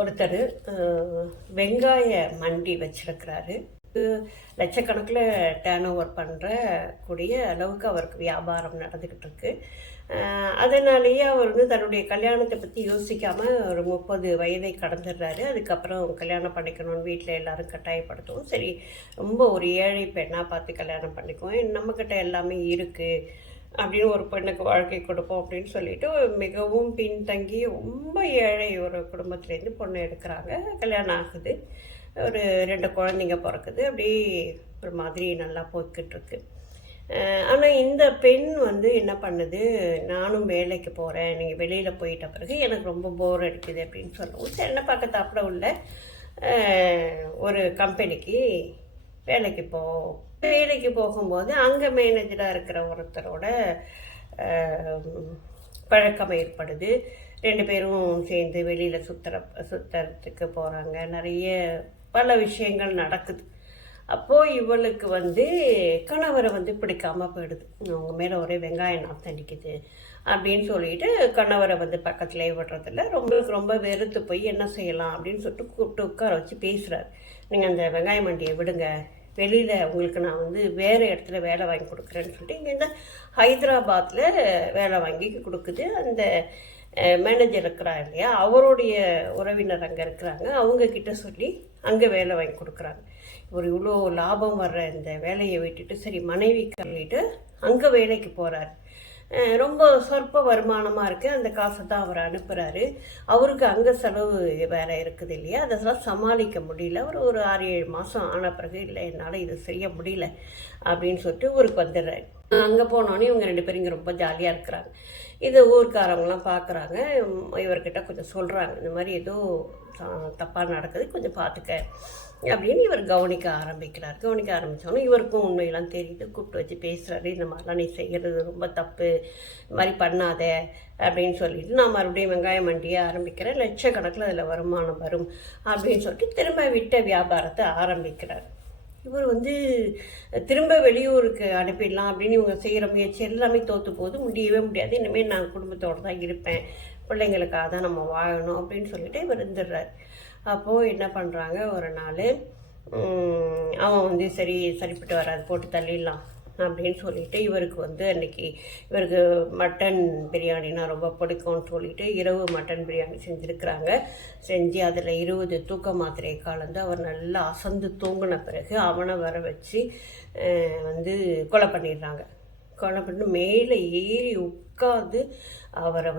ஒருத்தர் வெங்காய மண்டி வச்சிருக்கிறாரு. லட்சக்கணக்கில் டேர்ன் ஓவர் பண்ணுற கூடிய அளவுக்கு அவருக்கு வியாபாரம் நடந்துக்கிட்டு இருக்கு. அதனாலேயே அவர் தன்னுடைய கல்யாணத்தை பற்றி யோசிக்காமல் ஒரு 30 வயதை கடந்துடுறாரு. அதுக்கப்புறம் கல்யாணம் பண்ணிக்கணும்னு வீட்டில் எல்லாரும் கட்டாயப்படுத்தவும், சரி ரொம்ப ஒரு ஏழை பெண்ணாக பார்த்து கல்யாணம் பண்ணிக்குவோம், நம்மக்கிட்ட எல்லாமே இருக்குது அப்படின்னு ஒரு பெண்ணுக்கு வாழ்க்கை கொடுப்போம் அப்படின்னு சொல்லிட்டு மிகவும் பின்தங்கி ரொம்ப ஏழை ஒரு குடும்பத்துலேருந்து பொண்ணு எடுக்கிறாங்க. கல்யாணம் ஆகுது, ஒரு 2 குழந்தைங்க பிறக்குது. அப்படி ஒரு மாதிரி நல்லா போய்கிட்டு இருக்கு. ஆனால் இந்த பெண் என்ன பண்ணுது, நானும் வேலைக்கு போகிறேன், நீங்கள் வெளியில் போயிட்ட பிறகு எனக்கு ரொம்ப போர் அடிக்குது அப்படின்னு சொல்லவும், சரி என்ன பக்கத்தாப்புல உள்ள ஒரு கம்பெனிக்கு வேலைக்கு போகும்போது அங்கே மேனேஜராக இருக்கிற ஒருத்தரோட பழக்கம் ஏற்படுது. 2 பேரும் சேர்ந்து வெளியில் சுற்றுறதுக்கு போகிறாங்க. நிறைய பல விஷயங்கள் நடக்குது. அப்போது இவளுக்கு கணவரை பிடிக்காமல் போயிடுது. அவங்க மேலே ஒரே வெங்காய நாற்றம் அடிக்குது அப்படின்னு சொல்லிட்டு கணவரை பக்கத்துலேயே விடுறதில்ல. ரொம்ப வெறுத்து போய் என்ன செய்யலாம் அப்படின்னு சொல்லிட்டு கூப்பிட்டு உட்கார வச்சு பேசுகிறார். நீங்கள் அந்த வெங்காய மண்டியை விடுங்க, வெளியில் உங்களுக்கு நான் வேறு இடத்துல வேலை வாங்கி கொடுக்குறேன்னு சொல்லிட்டு இங்கே இந்த ஹைதராபாத்தில் வேலை வாங்கி கொடுக்குது. அந்த மேனேஜர் இருக்கிறார் இல்லையா, அவருடைய உறவினர் அங்கே இருக்கிறாங்க, அவங்கக்கிட்ட சொல்லி அங்கே வேலை வாங்கி கொடுக்குறாங்க. ஒரு இவ்வளோ லாபம் வர்ற இந்த வேலையை விட்டுட்டு சரி மனைவி சொல்லிட்டு அங்கே வேலைக்கு போகிறார். ரொம்ப சொற்ப வருமானமாக இருக்குது. அந்த காசை தான் அவர் அனுப்புகிறாரு. அவருக்கு அங்கே செலவு வேறு இருக்குது இல்லையா, அதெல்லாம் சமாளிக்க முடியல. அவர் ஒரு 6-7 மாதம் ஆன பிறகு இல்லை என்னால் இது செய்ய முடியல அப்படின்னு சொல்லிட்டு ஊருக்கு வந்துடுறாரு. அங்கே போனோடனே இவங்க 2 பேரும் இங்கே ரொம்ப ஜாலியாக இருக்கிறாங்க. இது ஊருக்காரவங்களாம் பார்க்குறாங்க. இவர்கிட்ட கொஞ்சம் சொல்கிறாங்க, இந்த மாதிரி ஏதோ தப்பாக நடக்குது, கொஞ்சம் பார்த்துக்க அப்படின்னு இவர் கவனிக்க ஆரம்பித்தோன்னே இவருக்கும் உண்மையெல்லாம் தெரியுது. கூப்பிட்டு வச்சு பேசுகிறாரு, இந்த மாதிரிலாம் நீ செய்கிறது ரொம்ப தப்பு, இது மாதிரி பண்ணாத அப்படின்னு சொல்லிட்டு நான் மறுபடியும் வெங்காய மண்டியை ஆரம்பிக்கிறேன், லட்சக்கணக்கில் அதில் வருமானம் வரும் அப்படின்னு சொல்லிட்டு திரும்ப விட்ட வியாபாரத்தை ஆரம்பிக்கிறார். இவர் திரும்ப வெளியூருக்கு அனுப்பிடலாம் அப்படின்னு இவங்க செய்கிற முயற்சி எல்லாமே தோற்று போது முடியவே முடியாது. இனிமேல் நான் குடும்பத்தோடு தான் இருப்பேன், பிள்ளைங்களுக்காக தான் நம்ம வாழணும் அப்படின்னு சொல்லிட்டு இவர் இருந்துடுறார். அப்போது என்ன பண்ணுறாங்க, ஒரு நாள் அவன் சரிப்பட்டு வராது, போட்டு தள்ளிடலாம் அப்படின்னு சொல்லிட்டு இவருக்கு அன்றைக்கி இவருக்கு மட்டன் பிரியாணினா ரொம்ப பிடிக்கும்னு சொல்லிட்டு இரவு மட்டன் பிரியாணி செஞ்சு அதில் 20 தூக்க மாத்திரையை கலந்து அவர் நல்லா அசந்து தூங்கின பிறகு அவனை வர வச்சு கொலை பண்ணிடுறாங்க. கொலை பண்ணி மேலே ஏறி உட்காந்து அவரை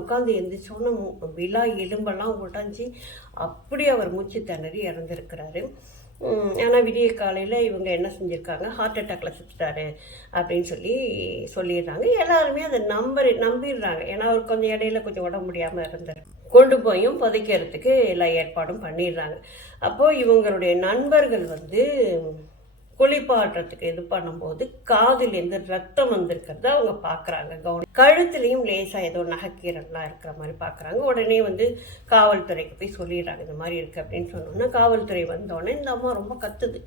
உட்காந்து எந்திரிச்சோன்னு விழா எலும்பெல்லாம் உடஞ்சி அப்படி அவர் மூச்சு திணறி இறந்துருக்கிறாரு. ஆனால் விடிய காலையில் இவங்க என்ன செஞ்சுருக்காங்க, ஹார்ட் அட்டாக்கில் செத்துட்டாரு அப்படின்னு சொல்லிடுறாங்க. எல்லாருமே அதை நம்பிடுறாங்க. ஏன்னா அவர் கொஞ்சம் இடையில கொஞ்சம் உடம்பு முடியாமல் இருந்தார். கொண்டு போயும் புதைக்கிறதுக்கு எல்லா ஏற்பாடும் பண்ணிடுறாங்க. அப்போது இவங்களுடைய நண்பர்கள் குளிப்பாடுறதுக்கு இது பண்ணும்போது காதிலேருந்து ரத்தம் வந்திருக்கிறத அவங்க பார்க்குறாங்க. கழுத்துலேயும் லேசாக ஏதோ நகைக்கீரல்லாம் இருக்கிற மாதிரி பார்க்குறாங்க. உடனே காவல்துறைக்கு போய் சொல்லிடுறாங்க, இந்த மாதிரி இருக்குது அப்படின்னு சொன்னோன்னா காவல்துறை வந்தோடனே இந்த அம்மா ரொம்ப கத்துது,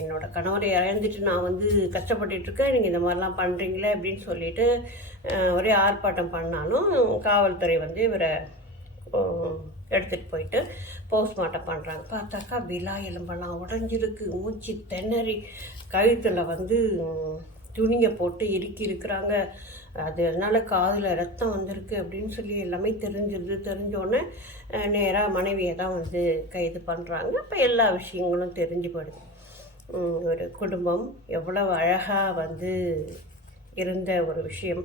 என்னோட கணவரை இழந்துட்டு நான் கஷ்டப்பட்டுருக்கேன், நீங்கள் இந்த மாதிரிலாம் பண்ணுறீங்களே அப்படின்னு சொல்லிட்டு ஒரே ஆர்ப்பாட்டம் பண்ணாலும் காவல்துறை இவரை எடுத்துகிட்டு போயிட்டு போஸ்ட்மார்ட்டம் பண்ணுறாங்க. பார்த்தாக்கா விழா எலும்பெல்லாம் உடஞ்சிருக்கு, மூச்சு திணறி கழுத்தில் துணியை போட்டு இருக்கிறாங்க. அதனால காதில் ரத்தம் வந்திருக்கு அப்படின்னு சொல்லி எல்லாமே தெரிஞ்சோடனே நேராக மனைவியை தான் கைது பண்ணுறாங்க. அப்போ எல்லா விஷயங்களும் தெரிஞ்சு போயிடுது. ஒரு குடும்பம் எவ்வளவு அழகாக இருந்த ஒரு விஷயம்.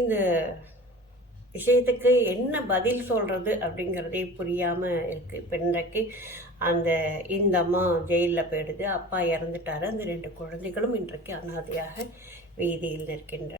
இந்த விஷயத்துக்கு என்ன பதில் சொல்கிறது அப்படிங்கிறதே புரியாமல் இருக்குது. இப்போ இன்றைக்கு இந்த அம்மா ஜெயிலில் போயிடுது, அப்பா இறந்துட்டார், அந்த 2 குழந்தைகளும் இன்றைக்கு அனாதையாக வீதியில் இருக்கின்றன.